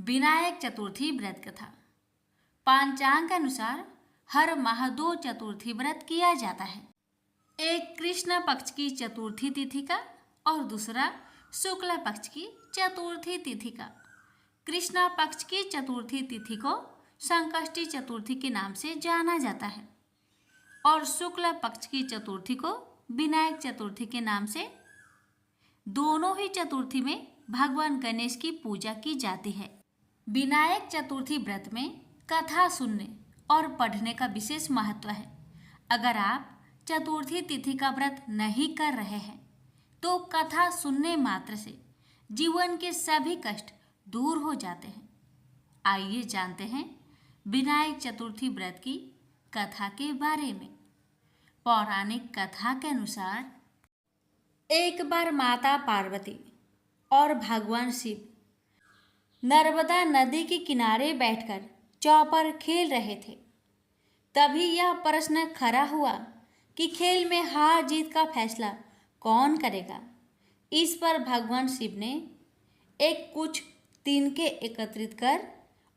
विनायक चतुर्थी व्रत कथा। पांचांग के अनुसार हर माह 2 चतुर्थी व्रत किया जाता है। एक कृष्ण पक्ष की चतुर्थी तिथि का और दूसरा शुक्ल पक्ष की चतुर्थी तिथि का। कृष्ण पक्ष की चतुर्थी तिथि को संकष्टी चतुर्थी के नाम से जाना जाता है और शुक्ल पक्ष की चतुर्थी को विनायक चतुर्थी के नाम से। दोनों ही चतुर्थी में भगवान गणेश की पूजा की जाती है। विनायक चतुर्थी व्रत में कथा सुनने और पढ़ने का विशेष महत्व है। अगर आप चतुर्थी तिथि का व्रत नहीं कर रहे हैं तो कथा सुनने मात्र से जीवन के सभी कष्ट दूर हो जाते हैं। आइए जानते हैं विनायक चतुर्थी व्रत की कथा के बारे में। पौराणिक कथा के अनुसार एक बार माता पार्वती और भगवान शिव नर्मदा नदी के किनारे बैठकर चौपर खेल रहे थे। तभी यह प्रश्न खड़ा हुआ कि खेल में हार जीत का फैसला कौन करेगा। इस पर भगवान शिव ने एक कुछ तिनके एकत्रित कर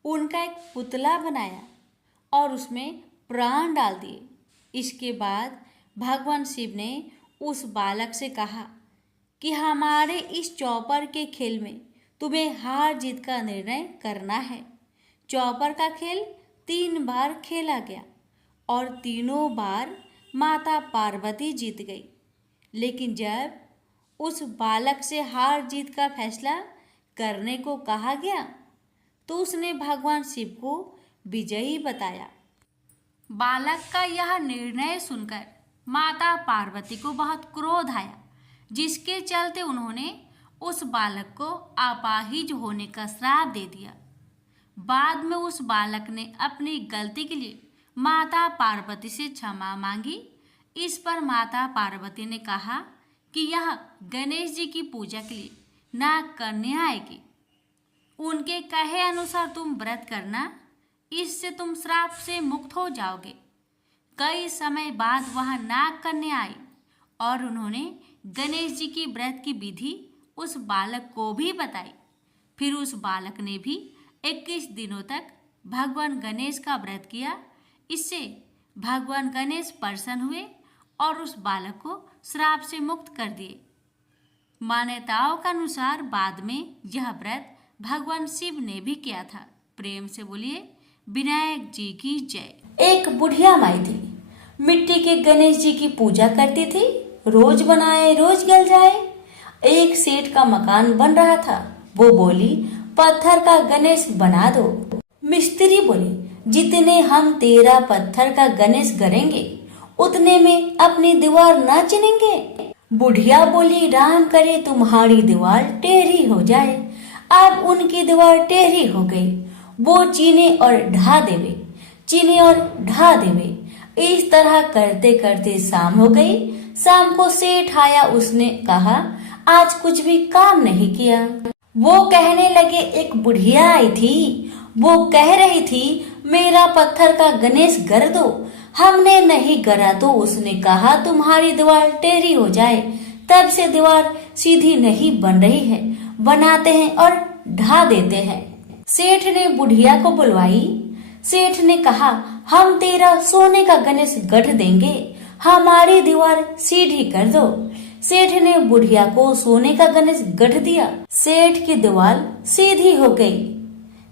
उनका एक पुतला बनाया और उसमें प्राण डाल दिए। इसके बाद भगवान शिव ने उस बालक से कहा कि हमारे इस चौपर के खेल में तुम्हें हार जीत का निर्णय करना है। चौपर का खेल 3 बार खेला गया और तीनों बार माता पार्वती जीत गई। लेकिन जब उस बालक से हार जीत का फैसला करने को कहा गया तो उसने भगवान शिव को विजयी बताया। बालक का यह निर्णय सुनकर माता पार्वती को बहुत क्रोध आया, जिसके चलते उन्होंने उस बालक को अपाहिज होने का श्राप दे दिया। बाद में उस बालक ने अपनी गलती के लिए माता पार्वती से क्षमा मांगी। इस पर माता पार्वती ने कहा कि यह गणेश जी की पूजा के लिए नाग कन्या आएगी। उनके कहे अनुसार तुम व्रत करना, इससे तुम श्राप से मुक्त हो जाओगे। कई समय बाद वह नाग कन्या आई और उन्होंने गणेश जी की व्रत की विधि उस बालक को भी बताई। फिर उस बालक ने भी 21 दिनों तक भगवान गणेश का व्रत किया। इससे भगवान गणेश प्रसन्न हुए और उस बालक को श्राप से मुक्त कर दिए। मान्यताओं के अनुसार बाद में यह व्रत भगवान शिव ने भी किया था। प्रेम से बोलिए विनायक जी की जय। एक बुढ़िया माई थी, मिट्टी के गणेश जी की पूजा करती थी। रोज बनाए रोज गल जाए। एक सेठ का मकान बन रहा था। वो बोली, पत्थर का गणेश बना दो। मिस्त्री बोले, जितने हम तेरा पत्थर का गणेश करेंगे उतने में अपनी दीवार न चिनेंगे। बुढ़िया बोली, राम करे तुम्हारी दीवार टेढ़ी हो जाए। अब उनकी दीवार टेढ़ी हो गई। वो चीने और ढा देवे, चीने और ढा देवे। इस तरह करते करते शाम हो गई। शाम को सेठ आया। उसने कहा, आज कुछ भी काम नहीं किया। वो कहने लगे, एक बुढ़िया आई थी। वो कह रही थी, मेरा पत्थर का गणेश कर दो। हमने नहीं करा तो उसने कहा तुम्हारी दीवार टेढ़ी हो जाए। तब से दीवार सीधी नहीं बन रही है। बनाते हैं और ढा देते हैं। सेठ ने बुढ़िया को बुलवाई। सेठ ने कहा, हम तेरा सोने का गणेश गढ़ देंगे, हमारी दीवार सीधी कर दो। सेठ ने बुढ़िया को सोने का गणेश गढ़ दिया। सेठ की दीवार सीधी हो गई।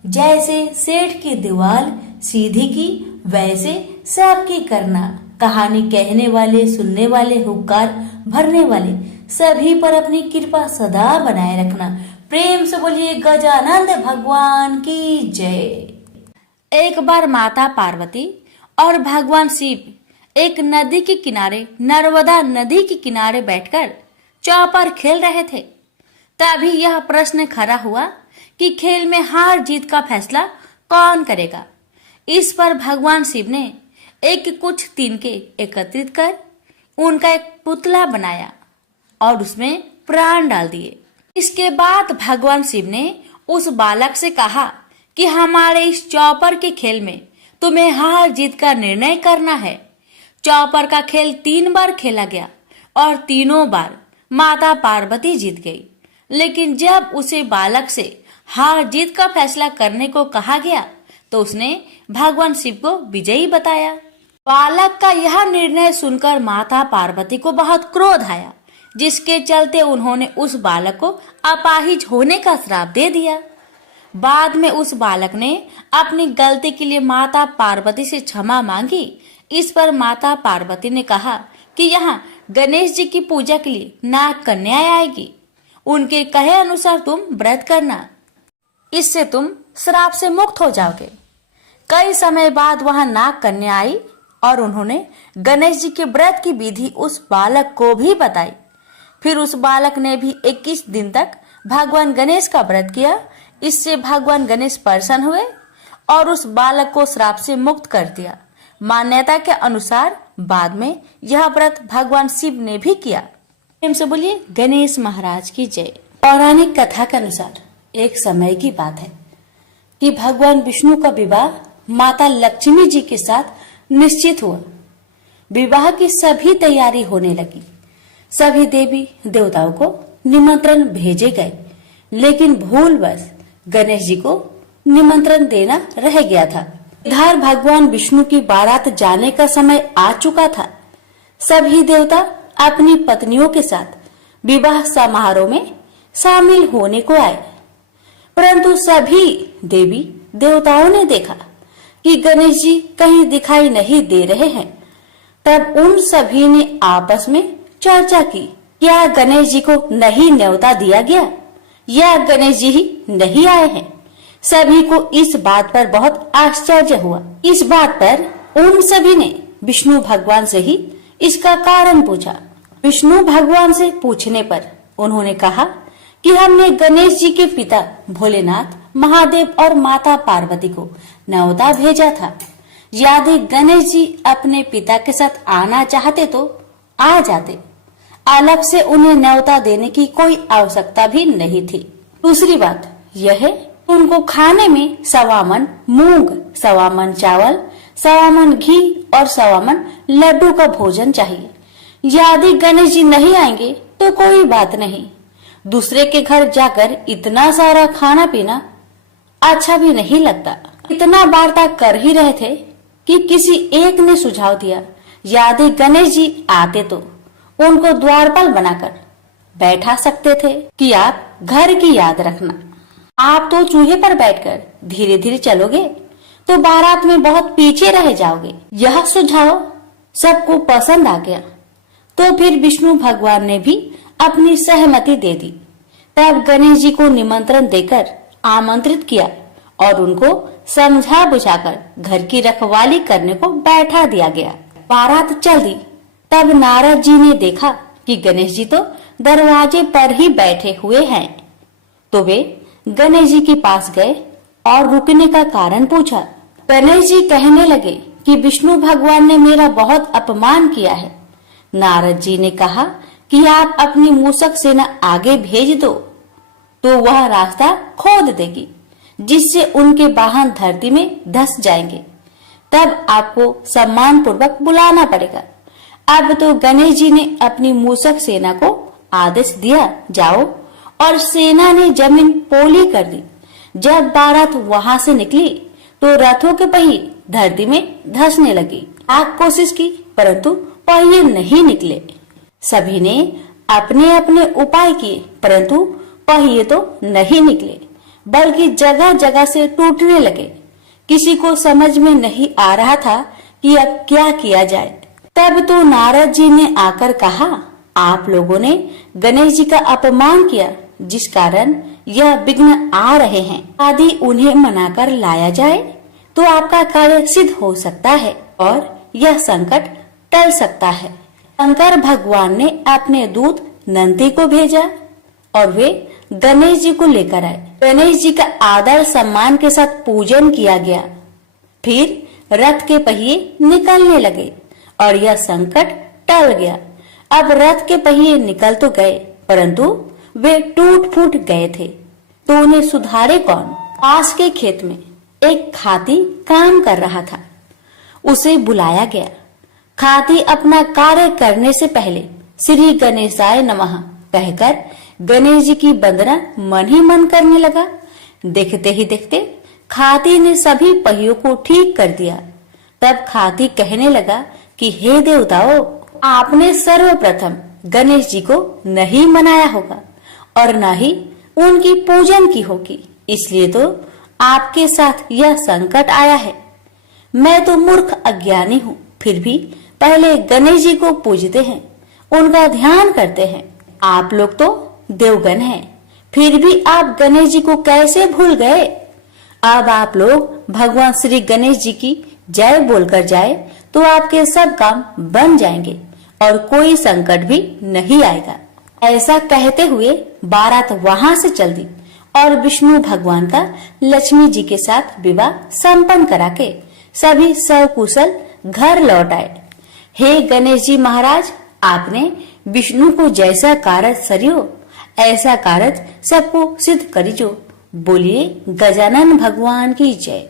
जैसे सेठ की दीवार सीधी की वैसे सबकी करना। कहानी कहने वाले, सुनने वाले, हुक्कार भरने वाले सभी पर अपनी कृपा सदा बनाए रखना। प्रेम से बोलिए गजानंद भगवान की जय। एक बार माता पार्वती और भगवान शिव एक नदी के किनारे, नर्मदा नदी के किनारे बैठकर चौपर खेल रहे थे। तभी यह प्रश्न खड़ा हुआ कि खेल में हार जीत का फैसला कौन करेगा। इस पर भगवान शिव ने एक कुछ तिनके एकत्रित कर उनका एक पुतला बनाया और उसमें प्राण डाल दिए। इसके बाद भगवान शिव ने उस बालक से कहा कि हमारे इस चौपर के खेल में तुम्हें हार जीत का निर्णय करना है। चौपर का खेल 3 बार खेला गया और तीनों बार माता पार्वती जीत गई। लेकिन जब उसे बालक से हार जीत का फैसला करने को कहा गया तो उसने भगवान शिव को विजयी बताया। बालक का यह निर्णय सुनकर माता पार्वती को बहुत क्रोध आया, जिसके चलते उन्होंने उस बालक को अपाहिज होने का श्राप दे दिया। बाद में उस बालक ने अपनी गलती के लिए माता पार्वती से क्षमा मांगी। इस पर माता पार्वती ने कहा कि यहाँ गणेश जी की पूजा के लिए नाग कन्याएं आएगी, उनके कहे अनुसार तुम व्रत करना, इससे तुम श्राप से मुक्त हो जाओगे। कई समय बाद वहां नाग कन्या आई और उन्होंने गणेश जी के व्रत की विधि उस बालक को भी बताई। फिर उस बालक ने भी 21 दिन तक भगवान गणेश का व्रत किया। इससे भगवान गणेश प्रसन्न हुए और उस बालक को श्राप से मुक्त कर दिया। मान्यता के अनुसार बाद में यह व्रत भगवान शिव ने भी किया। प्रेम से बोलिए गणेश महाराज की जय। पौराणिक कथा के अनुसार एक समय की बात है कि भगवान विष्णु का विवाह माता लक्ष्मी जी के साथ निश्चित हुआ। विवाह की सभी तैयारी होने लगी। सभी देवी देवताओं को निमंत्रण भेजे गए, लेकिन भूलवश गणेश जी को निमंत्रण देना रह गया था। इधर भगवान विष्णु की बारात जाने का समय आ चुका था। सभी देवता अपनी पत्नियों के साथ विवाह समारोह में शामिल होने को आए, परंतु सभी देवी देवताओं ने देखा कि गणेश जी कहीं दिखाई नहीं दे रहे हैं। तब उन सभी ने आपस में चर्चा की, क्या गणेश जी को नहीं न्योता दिया गया या गणेश जी ही नहीं आए हैं। सभी को इस बात पर बहुत आश्चर्य हुआ। इस बात पर उन सभी ने विष्णु भगवान से ही इसका कारण पूछा। विष्णु भगवान से पूछने पर उन्होंने कहा कि हमने गणेश जी के पिता भोलेनाथ, महादेव और माता पार्वती को न्योता भेजा था। यदि गणेश जी अपने पिता के साथ आना चाहते तो आ जाते, अलग से उन्हें न्योता देने की कोई आवश्यकता भी नहीं थी। दूसरी बात यह है, उनको खाने में 1.25 मन मूंग, 1.25 मन चावल, 1.25 मन घी और 1.25 मन लड्डू का भोजन चाहिए। यदि गणेश जी नहीं आएंगे तो कोई बात नहीं, दूसरे के घर जाकर इतना सारा खाना पीना अच्छा भी नहीं लगता। इतना वार्ता कर ही रहे थे कि किसी एक ने सुझाव दिया, यदि गणेश जी आते तो उनको द्वारपाल बनाकर बैठा सकते थे कि आप घर की याद रखना। आप तो चूहे पर बैठकर धीरे धीरे चलोगे तो बारात में बहुत पीछे रह जाओगे। यह सुझाव सबको पसंद आ गया, तो फिर विष्णु भगवान ने भी अपनी सहमति दे दी। तब गणेश जी को निमंत्रण देकर आमंत्रित किया और उनको समझा बुझाकर घर की रखवाली करने को बैठा दिया गया। बारात चल दी। तब नारद जी ने देखा कि गणेश जी तो दरवाजे पर ही बैठे हुए हैं, तो वे गणेश जी के पास गए और रुकने का कारण पूछा। गणेश जी कहने लगे कि विष्णु भगवान ने मेरा बहुत अपमान किया है। नारद जी ने कहा कि आप अपनी मूषक सेना आगे भेज दो तो वह रास्ता खोद देगी, जिससे उनके वाहन धरती में धंस जाएंगे। तब आपको सम्मान पूर्वक बुलाना पड़ेगा। अब तो गणेश जी ने अपनी मूषक सेना को आदेश दिया, जाओ, और सेना ने जमीन पोली कर दी। जब बारात वहां से निकली तो रथों के पहिए धरती में धंसने लगी। आप कोशिश की परंतु पहिए नहीं निकले। सभी ने अपने अपने उपाय किए परंतु पहिए तो नहीं निकले, बल्कि जगह जगह से टूटने लगे। किसी को समझ में नहीं आ रहा था कि अब क्या किया जाए। तब तो नारद जी ने आकर कहा, आप लोगों ने गणेश जी का अपमान किया, जिस कारण यह विघ्न आ रहे हैं। यदि उन्हें मनाकर लाया जाए तो आपका कार्य सिद्ध हो सकता है और यह संकट टल सकता है। शंकर भगवान ने अपने दूत नंदी को भेजा और वे गणेश जी को लेकर आए। गणेश जी का आदर सम्मान के साथ पूजन किया गया। फिर रथ के पहिए निकलने लगे और यह संकट टल गया। अब रथ के पहिए निकल तो गए परंतु वे टूट फूट गए थे, तो उन्हें सुधारे कौन। पास के खेत में एक खाती काम कर रहा था। उसे बुलाया गया। खाती अपना कार्य करने से पहले श्री गणेशाय नमः कहकर गणेश जी की वंदना मन ही मन करने लगा। देखते ही देखते खाती ने सभी पहियों को ठीक कर दिया। तब खाती कहने लगा कि हे देवताओं, आपने सर्वप्रथम गणेश जी को नहीं मनाया होगा और न ही उनकी पूजन की होगी, इसलिए तो आपके साथ यह संकट आया है। मैं तो मूर्ख अज्ञानी हूँ, फिर भी पहले गणेश जी को पूजते हैं, उनका ध्यान करते हैं। आप लोग तो देवगण हैं, फिर भी आप गणेश जी को कैसे भूल गए? अब आप लोग भगवान श्री गणेश जी की जय बोलकर जाए तो आपके सब काम बन जाएंगे और कोई संकट भी नहीं आएगा। ऐसा कहते हुए बारात वहां से चल दी और विष्णु भगवान का लक्ष्मी जी के साथ विवाह संपन्न करा के सभी सकुशल घर लौट आए। हे गणेश जी महाराज, आपने विष्णु को जैसा कारज सरियो ऐसा कारज सबको सिद्ध करिजो। बोलिए गजानन भगवान की जय।